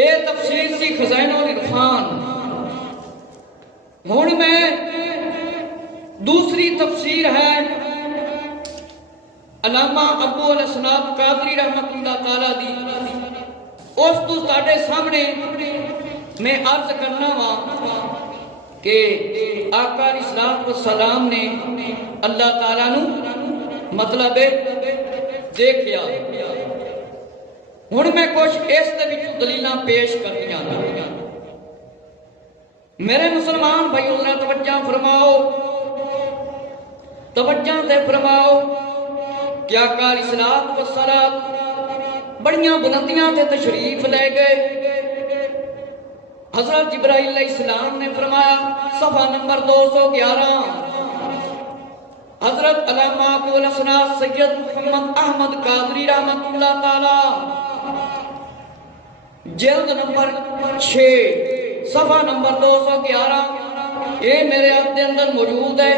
اے تفسیر سی خزائن العرفان۔ ہن میں دوسری تفسیر ہے علامہ ابو الاسناد قادری رحمت اللہ تعالی دی، اس تو ساڈے سامنے میں عرض کرنا وا کہ آقا علیہ الصلوۃ والسلام نے اللہ تعالیٰ نو مطلب دیکھیا۔ ہن میں کچھ اس دے وچوں دلیلاں پیش کرنیاں۔ میرے مسلمان بھائیو ذرا توجہ فرماؤ، توجہ سے فرماؤ کہ آقا علیہ الصلوۃ والسلام بڑیاں بلندیاں تے تشریف لے گئے۔ حضرت جبرائیل علیہ السلام نے فرمایا صفحہ نمبر 211، حضرت علامہ ابو الاسناد سید محمد احمد قادری رحمت اللہ تعالی جلد نمبر 6 صفحہ نمبر 211، یہ میرے ہاتھ کے اندر موجود ہے۔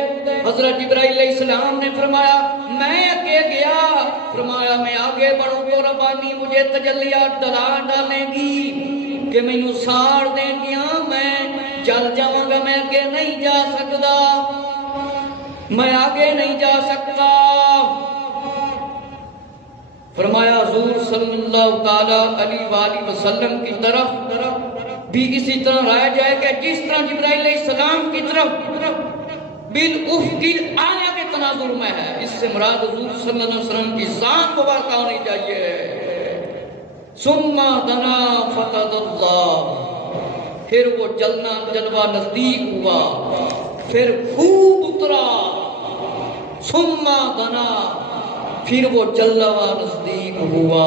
حضرت جبرائیل علیہ السلام نے فرمایا میں آگے گیا، فرمایا میں آگے بڑھوں تو ربانی مجھے تجلیات ڈلا ڈالیں گی کہ میں نو ساڑ دیں گیا، میں چل جاؤں گا، میں آگے نہیں جا سکتا، میں آگے نہیں جا سکتا۔ فرمایا حضور صلی اللہ تعالی علیہ وآلہ وسلم کی طرف بھی اسی طرح رائے جائے کہ جس طرح جبرائیل علیہ السلام کی طرف بالافق اعلیٰ کے تناظر میں ہے، اس سے مراد حضور صلی اللہ علیہ وسلم کی ذات مبارکہ ہونی چاہیے۔ ثم دنا فتدلی، پھر وہ جلنا جلوہ نزدیک ہوا، پھر خوب اترا۔ ثم دنا، پھر وہ جلوہ نزدیک ہوا۔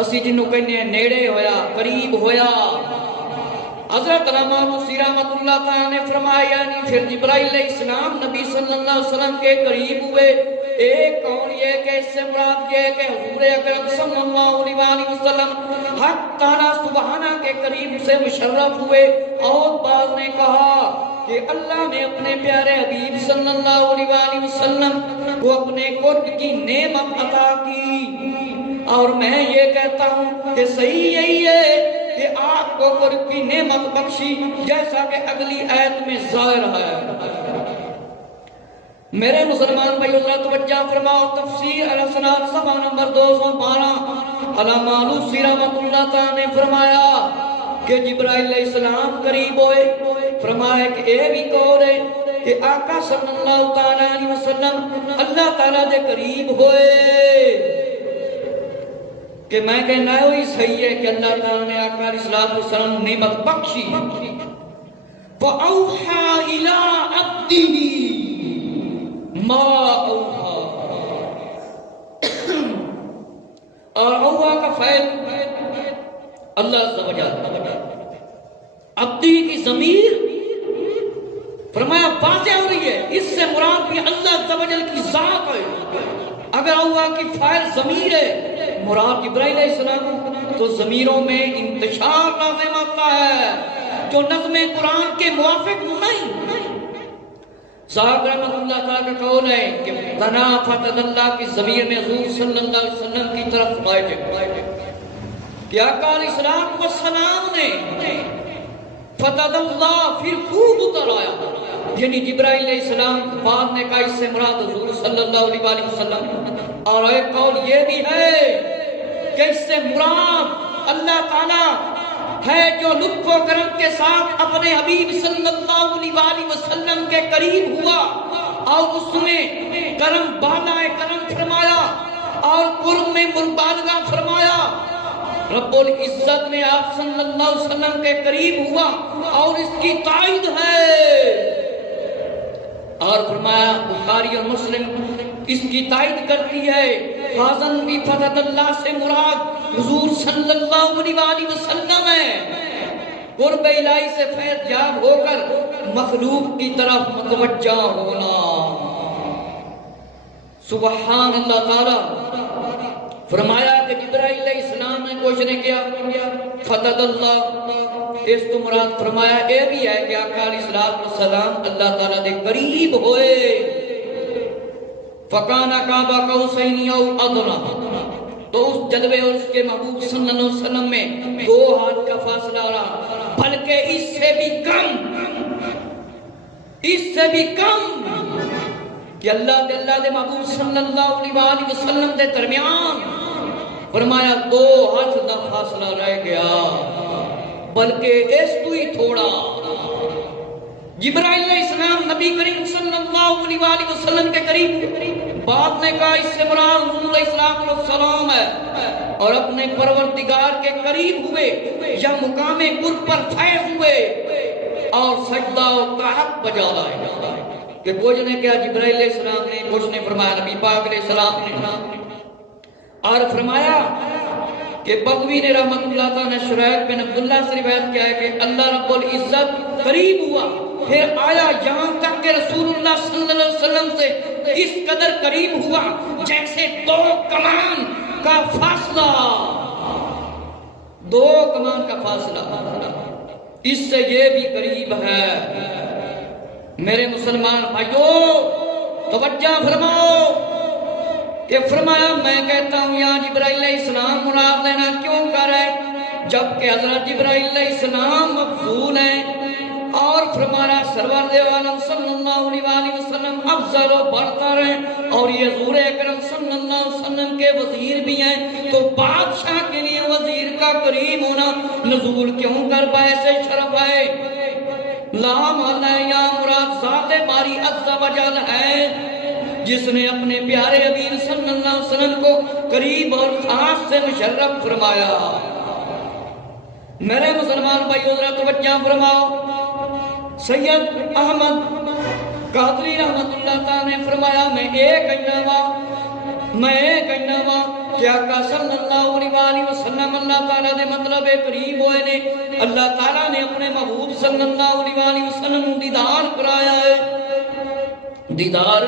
اسی جنہوں کہنے نیڑے ہویا، قریب ہویا۔ حضرت علامہ موسی رحمت اللہ تعالیٰ نے فرمایا یعنی پھر جبرائیل علیہ السلام نبی صلی اللہ علیہ وسلم کے قریب ہوئے۔ ایک قول یہ کہ اس سے مراد یہ کہ حضور اکرم صلی اللہ علیہ وسلم حق تعالیٰ سبحانہ کے قریب سے مشرف ہوئے، اور بعض نے کہا کہ اللہ نے اپنے پیارے حبیب صلی اللہ علیہ وسلم کو اپنے قرب کی نعمت عطا کی۔ اور میں یہ کہتا ہوں کہ صحیح یہی ہے کہ آپ کو قرب کی نعمت بخشی، جیسا کہ اگلی آیت میں ظاہر ہے۔ میرے مسلمان بھائی اللہ توجہ فرماؤ، تفسیر الاسناد صفحہ نمبر 212، علامہ علوسی رحمت اللہ تعالیٰ نے فرمایا کہ جبرائیل علیہ السلام قریب ہوئے۔ فرمایا کہ اے بھی قول ہے کہ آقا صلی اللہ تعالیٰ علیہ وسلم اللہ تعالیٰ دے قریب ہوئے، کہ میں کہنا ہے وہی صحیح ہے کہ اللہ تعالیٰ نے آقا علیہ السلام نعمت بخشی۔ فَأَوْحَى إِلَىٰ عَبْدِهِ مَا أَوْحَى، اور اوحا کا فعل اللہ عز و جل، عبدی کی ضمیر فرمایا واضح ہو رہی ہے، اس سے مراد بھی اللہ عز و جل کی ذات ہے۔ اگر اوحا کی فاعل ضمیر ہے مراد جبرائیل علیہ السلام، تو ضمیروں میں انتشار لازم آتا ہے جو نظم قرآن کے موافق نہیں۔ صاحب رحمت اللہ تعالیٰ کا قول ہے کہ دنا فتدلی کی ضمیر میں حضور صلی اللہ علیہ وسلم کی طرف رائج کہ آقا علیہ السلام نے فتدلی پھر خوب اتر آیا، یعنی جبرائیل علیہ السلام بعد نے کہا اس سے مراد حضور صلی اللہ علیہ وسلم۔ اور ایک قول یہ بھی ہے کہ اس سے مراد اللہ تعالیٰ ہے جو لطف و کرم کے ساتھ اپنے حبیب صلی اللہ علیہ وسلم کے قریب ہوا، اور اس میں کرم بالا کرم فرمایا اور قرب میں مبالغہ فرمایا۔ رب العزت نے آپ صلی اللہ علیہ وسلم کے قریب ہوا اور اس کی تائید ہے، اور فرمایا بخاری اور مسلم اس کی تائید کرتی ہے، حاضن بھی فتح اللہ سے مراد حضور صلی اللہ علیہ وسلم ہے، قرب الہی سے فیض یاب ہو کر مخلوق کی طرف متوجہ ہونا۔ سبحان اللہ تعالی۔ فرمایا کہ جبرائیل علیہ السلام نے کچھ نے کیا فتح اللہ، اس تو مراد فرمایا یہ بھی ہے کہ آقا علیہ السلام اللہ تعالیٰ دے قریب ہوئے۔ فَقَانَ قَابَ قَوْسَيْنِ أَوْ أَدْنَىٰ، تو اس جلوے اور اس کے محبوب صلی اللہ علیہ وسلم میں 2 ہاتھ کا فاصلہ رہا، بلکہ اس سے بھی کم کہ اللہ دے محبوب صلی اللہ علیہ وسلم دے درمیان فرمایا 2 ہاتھ دا فاصلہ رہ گیا، بلکہ اس تو ہی تھوڑا جبرائیل علیہ السلام نبی کریم صلی اللہ علیہ وسلم کے قریب، بعد نے کہا اس سے مراد حضور علیہ السلام ہے، اور اپنے پروردگار کے قریب ہوئے یا مقام قرب پر فیض ہوئے اور سجدہ و قہر بجا لائے کہ کچھ نے کہا جبرائیل علیہ السلام نے، کچھ نے فرمایا نبی پاک علیہ السلام نے، اور فرمایا کہ بغوی نے رحمت اللہ تعالیٰ نے شریح بن عبداللہ سے روایت کیا ہے کہ اللہ رب العزت قریب ہوا، پھر آیا یہاں تک کہ رسول اللہ صلی اللہ علیہ وسلم سے اس قدر قریب ہوا جیسے 2 کمان کا فاصلہ، 2 کمان کا فاصلہ، اس سے یہ بھی قریب ہے۔ میرے مسلمان بھائیو توجہ فرماؤ کہ فرمایا میں کہتا ہوں یا جبرائیل علیہ السلام مراد لینا کیوں کر رہے، جبکہ حضرت جبرائیل علیہ السلام مفضول ہیں، اور فرمایا سرور عالم صلی اللہ علیہ وسلم افضل و برتر ہیں، اور یہ حضور اکرم صلی اللہ علیہ وسلم کے وزیر بھی ہیں، تو بادشاہ کے لیے وزیر کا قریب ہونا نزول کیوں کر پائے سے شرف ہے؟ لا مالا یا مراد ذات باری عز و جل ہے، جس نے اپنے پیارے حبیب صلی اللہ علیہ وسلم کو قریب اور خاص سے مشرف فرمایا۔ میرے مسلمان بھائیو ذرا توجہ فرماؤ، سید احمد قادری رحمت اللہ تعالیٰ نے فرمایا میں ایک کہنا وا کہ آقا صلی اللہ علیہ وسلم اللہ تعالیٰ دے مطلب قریب ہوئے نے، اللہ تعالیٰ نے اپنے محبوب صلی اللہ علیہ وسلم دیدار کرایا ہے، دیدار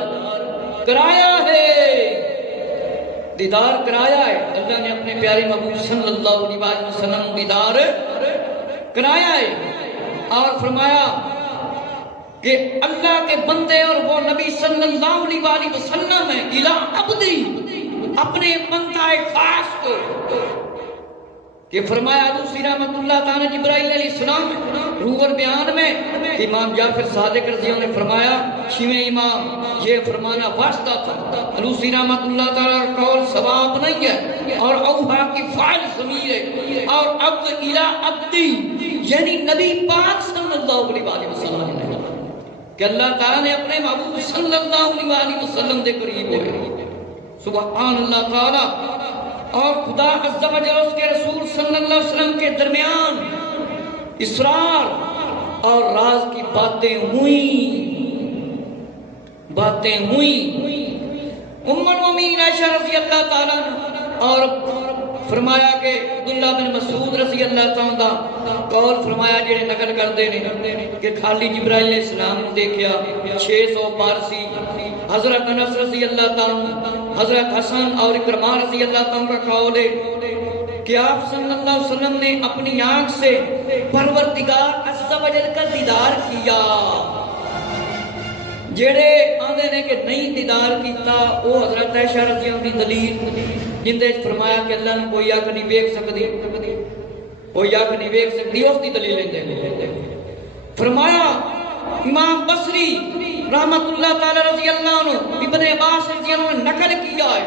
کرایا ہے، اللہ نے اپنے پیارے محبوب صلی اللہ علیہ وسلم دیدار کرایا ہے، اور فرمایا کہ اللہ کے بندے اور وہ نبی صلی اللہ علیہ وسلم ہے الہ عبدی، اپنے بندہ خاص کو، کہ فرمایا دوسری رحمت اللہ تعالیٰ جبرائیل علیہ السلام روح اور بیان میں امام جعفر صادق رضی اللہ نے فرمایا شیویں امام یہ فرمانا واسطہ تھا، دوسری رحمت اللہ تعالیٰ کا قول ثواب نہیں ہے، اور اوہا کی فاعل ضمیر ہے، اور عبد الہ عبدی یعنی نبی پاک صلی اللہ علیہ وسلم کہ اللہ تعالیٰ نے اپنے محبوب صلی اللہ علیہ وسلم دے قریب ہوئے، سبحان اللہ تعالیٰ، اور خدا عز و جل اس کے رسول صلی اللہ علیہ وسلم کے درمیان اسرار اور راز کی باتیں ہوئیں۔ ام المومنین عائشہ رضی اللہ تعالیٰ اور فرمایا کہ عبداللہ بن مسعود رضی اللہ تعالیٰ قول فرمایا جڑے نقل کردے نے کہ خالی جبرائیل علیہ السلام نے دیکھیا 600 بارسی، حضرت انس رضی اللہ تعالیٰ، حضرت حسن اور اکرمہ رضی اللہ تعالیٰ کا قول ہے کہ آپ صلی اللہ علیہ وسلم نے اپنی آنکھ سے پروردگار عز و جل کا دیدار کیا۔ جڑے آندے نے کہ نہیں دیدار کیتا وہ حضرت عائشہ رضی اللہ کی دلیل جندے فرمایا کہ اللہ نے کوئی آنکھ نہیں ویکھ سکتی، کوئی آنکھ نہیں ویکھ سکتی، اس کی دلیل لیندے فرمایا امام بصری رحمت اللہ تعالی رضی اللہ عنہ ابن عباس رضی اللہ عنہ نقل کیا ہے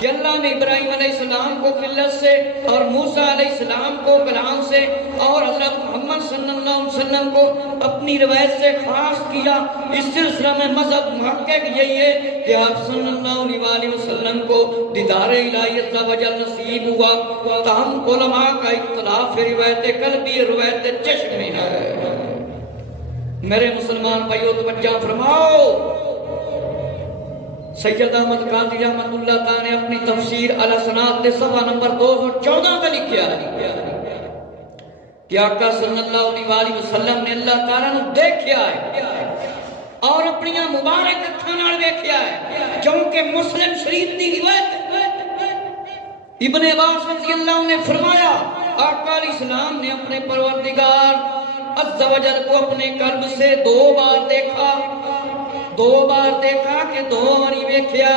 کہ اللہ نے ابراہیم علیہ السلام کو قلت سے اور موسیٰ علیہ السلام کو کلام سے اور حضرت محمد صلی اللہ علیہ وسلم کو اپنی روایت سے خاص کیا۔ اس سلسلہ میں مذہب محقق یہی ہے کہ آپ صلی اللہ علیہ وسلم کو دیدار الہی عز و جل نصیب ہوا، تاہم علماء کا اختلاف روایت قلبی روایت چشم میں ہے۔ میرے مسلمان بھائیو توجہ فرماؤ، سید احمد قادری رحمت اللہ تعالیٰ نے اپنی تفسیر الاسناد کے صفحہ نمبر 214 میں لکھا ہے کہ آقا صلی اللہ علیہ وسلم نے اللہ تعالیٰ نے دیکھا ہے اور اپنی مبارک اکھاں نال دیکھا ہے، کیونکہ مسلم شریف کی روایت ابن عباس رضی اللہ عنہ نے فرمایا آقا علیہ السلام نے اپنے پروردگار عز و جل کو اپنے قلب سے 2 بار دیکھا کہ 2 باری ویکھیا،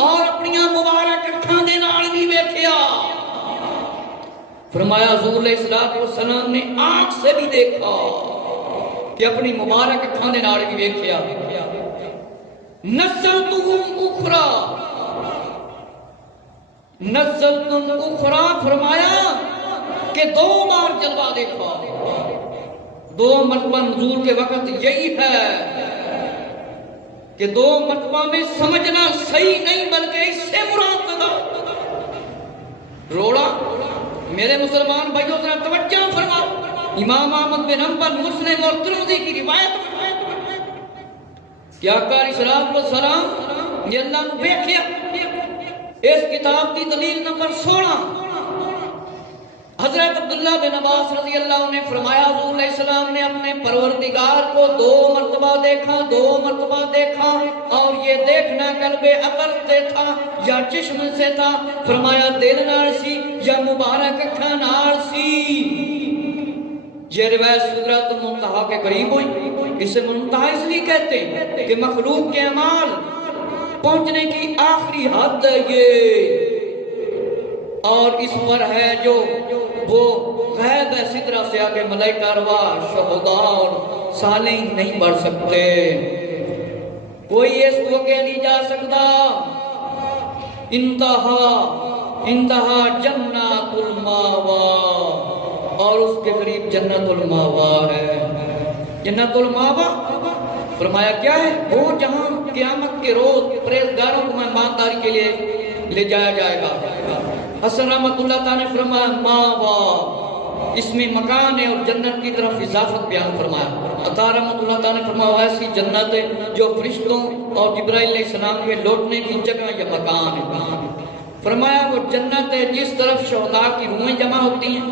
اور اپنی مبارک اکھاں دے نال بھی ویکھیا۔ فرمایا حضور علیہ الصلوۃ والسلام نے آنکھ سے بھی دیکھا کہ اپنی مبارک اکھاں دے نال بھی ویکھیا۔ نزلتہم اخرى، نزلتہم اخرى فرمایا کہ 2 بار جلوہ دیکھا۔ 2 مرتبہ نزول کے وقت یہی ہے کہ 2 مرتبہ میں سمجھنا صحیح نہیں بلکہ اس سے مراد روڑا۔ میرے مسلمان بھائیوں ذرا توجہ فرماؤ، امام احمد بن حنبل، مسلم اور ترمذی کی روایت کہ آقا علیہ الصلوۃ والسلام نے اللہ کو ویکھیا۔ اس کتاب کی دلیل نمبر 16 حضرت عبداللہ بن عباس رضی اللہ عنہ نے فرمایا حضور علیہ السلام نے اپنے پروردگار کو 2 مرتبہ دیکھا، 2 مرتبہ دیکھا، اور یہ دیکھنا قلب عقل سے تھا یا چشم سے تھا؟ فرمایا دل نال سی یا مبارک اکھاں نال سی۔ یہ روایت سدرۃ المنتہا کے قریب ہوئی۔ اسے منتہا اس لیے کہتے ہیں کہ مخلوق کے اعمال پہنچنے کی آخری حد ہے یہ، اور اس پر ہے جو وہ غیب ہے سدرہ سے آگے ملائکہ ارواح، شہداء اور صالحین نہیں بڑھ سکتے، کوئی اس کو کہ نہیں جا سکتا۔ انتہا جنت الماوا، اور اس کے قریب جنت الماوا ہے۔ جنت الماوا فرمایا کیا ہے؟ وہ جہاں قیامت کے روز پرہیزگاروں کو مہمانداری کے لیے لے جایا جائے گا۔ حسن رحمت اللہ تعالیٰ نے فرمایا ماوا اس میں مکان ہے، اور جنت کی طرف اضافت بیان فرمایا۔ عطا رحمت اللہ تعالیٰ نے فرمایا ایسی جنت ہے جو فرشتوں اور جبرائیل علیہ السلام کے لوٹنے کی جگہ یا مکان ہے۔ فرمایا وہ جنت ہے جس طرف شہداء کی روحیں جمع ہوتی ہیں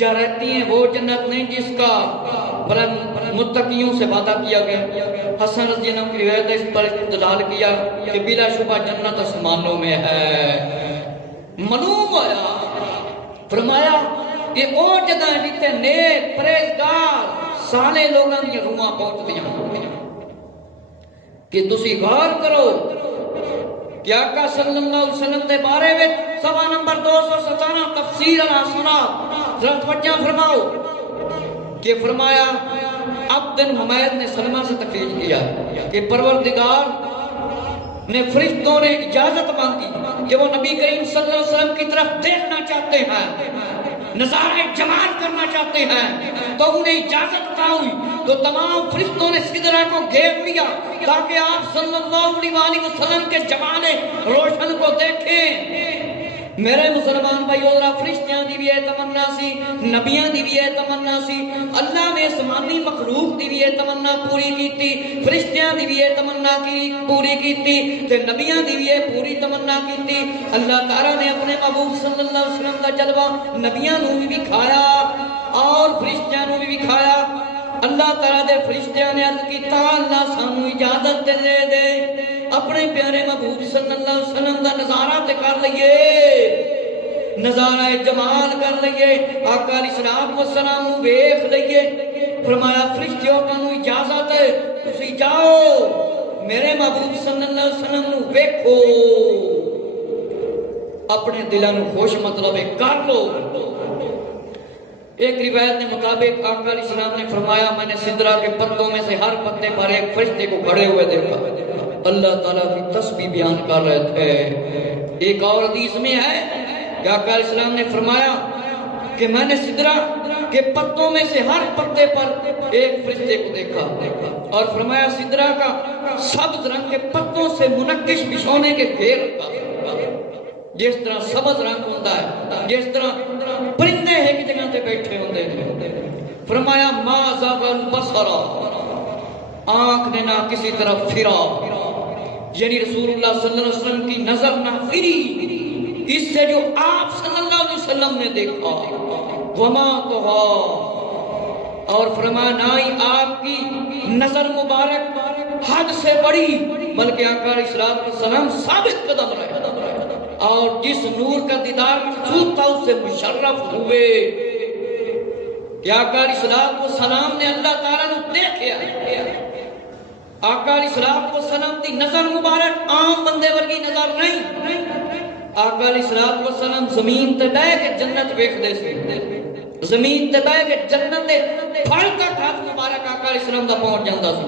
یا رہتی ہیں، وہ جنت نہیں جس کا بلند متقیوں سے وعدہ کیا گیا۔ حسن رضی اللہ عنہ کی روایت اس پر استدلال کیا کہ بلا شبہ جنت آسمانوں میں ہے۔ معلوم ہوا، فرمایا یہ وہ جگہ ہے جتے نیک پرہیزگار صالح لوگاں دی روحاں پہنچدیاں کہ تسی غور کرو کہ آقا صلی اللہ علیہ وسلم دے بارے میں صفحہ نمبر 217 تفسیر الاسرار ذرا توجہ فرماؤ کہ فرمایا عبد بن حمید نے سلمہ سے تقریر کیا کہ پروردگار نے فرشتوں نے اجازت مانگی کہ وہ نبی کریم صلی اللہ علیہ وسلم کی طرف دیکھنا چاہتے ہیں، نظارہ جمال کرنا چاہتے ہیں، تو انہیں اجازت عطا ہوئی تو تمام فرشتوں نے سدرہ کو گھیر لیا تاکہ آپ صلی اللہ علیہ وسلم کے جمال روشن کو دیکھیں۔ میرے مسلمان بھائیو ذرا فرشتیاں دی بھی ہے تمنا سی، نبیاں دی بھی ہے تمنا سی، اللہ نے آسمانی مخلوق دی بھی ہے تمنا پوری کیتی، فرشتیاں دی بھی ہے تمنا کی پوری کیتی تے نبیاں دی بھی ہے پوری تمنا کیتی۔ اللہ تعالیٰ نے اپنے محبوب صلی اللہ علیہ وسلم کا جلوہ نبیاں نو بھی دکھایا اور فرشتیاں نو بھی دکھایا۔ اللہ تعالیٰ دے فرشتیاں نے عرض کیتا اللہ سانو اجازت دے دے اپنے پیارے محبوب صلی اللہ علیہ وسلم دا نظارہ تے کر لئیے، نظارہ جمال کر لئیے، آقا علیہ السلام والسلام ویکھ لئیے۔ فرمایا فرشتیوں کو اجازت ہے تسی جاؤ میرے محبوب صلی اللہ علیہ وسلم ویکھو، اپنے دلوں نو خوش مطلب کر لو۔ ایک روایت کے مطابق آقا علیہ السلام نے فرمایا میں نے سدرہ کے پتوں میں سے ہر پتے پر ایک فرشتے کو کھڑے ہوئے دیکھا، اللہ تعالیٰ کی تسبیح بیان کر رہے تھے۔ ایک اور حدیث میں ہے کہ آقا علیہ السلام نے فرمایا کہ میں نے سدرہ کے پتوں میں سے ہر پتے پر ایک فرشتے کو دیکھا، اور فرمایا سدرہ کا سبز رنگ کے پتوں سے منقش بچھونے کے گھیر کا، جس طرح سبز رنگ ہوتا ہے، جس طرح پرندے ایک جگہ تے بیٹھے ہوتے ہیں۔ فرمایا ما زاغ البصر، آنکھ نے نہ کسی طرف پھرا، یعنی رسول اللہ صلی اللہ علیہ وسلم کی نظر نہ پھری اس سے جو آپ صلی اللہ علیہ وسلم نے دیکھا، وما طغا، اور فرمایا نہ ہی آپ کی نظر مبارک حد سے بڑی بلکہ آقا علیہ السلام ثابت قدم رہے، اور جس نور کا دیدار مقصود تھا اس سے مشرف ہوئے کہ آقا علیہ السلام نے اللہ تعالیٰ نے دیکھا۔ آقا علیہ الصلوۃ والسلام دی نظر مبارک عام بندے ورگی نظر نہیں. آقا علیہ الصلوۃ والسلام زمین تے بیٹھ کے جنت ویکھدے سی. زمین تے بیٹھ کے جنت دے پھل کا ہاتھ مبارک آقا علیہ السلام دا پہنچ جاندا سی.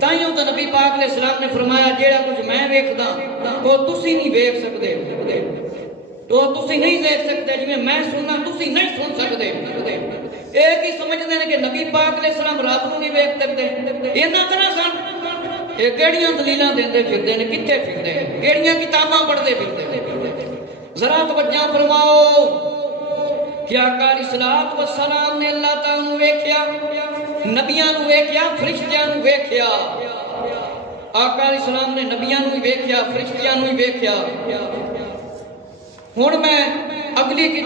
تائیوں تے نبی پاک علیہ السلام نے فرمایا جیڑا کچھ میں ویکھدا او تسی نہیں ویکھ سکدے. تو تسی نہیں دیکھ سکتے جی میں سننا تسی نہیں سن سکتے. ایک ہی سمجھتے ہیں کہ نبی پاک علیہ السلام رب کو نہیں ویکھ سکتے. اینا طرح سن یہ کیڑیاں دلیلاں دیندے پھردے نے کتے پھردے ہیں کیڑیاں کتاباں پڑھدے پھردے. ذرا توجہ فرماؤ کہ آقا علیہ الصلوۃ والسلام نے اللہ تعالیٰ نو ویکھیا نبیاں نو ویکھیا فرشتیاں نو ویکھیا. آقا علیہ السلام نے نبیاں نو ویکھیا فرشتیاں نو ویکھیا. ہن میں اگلی کتاب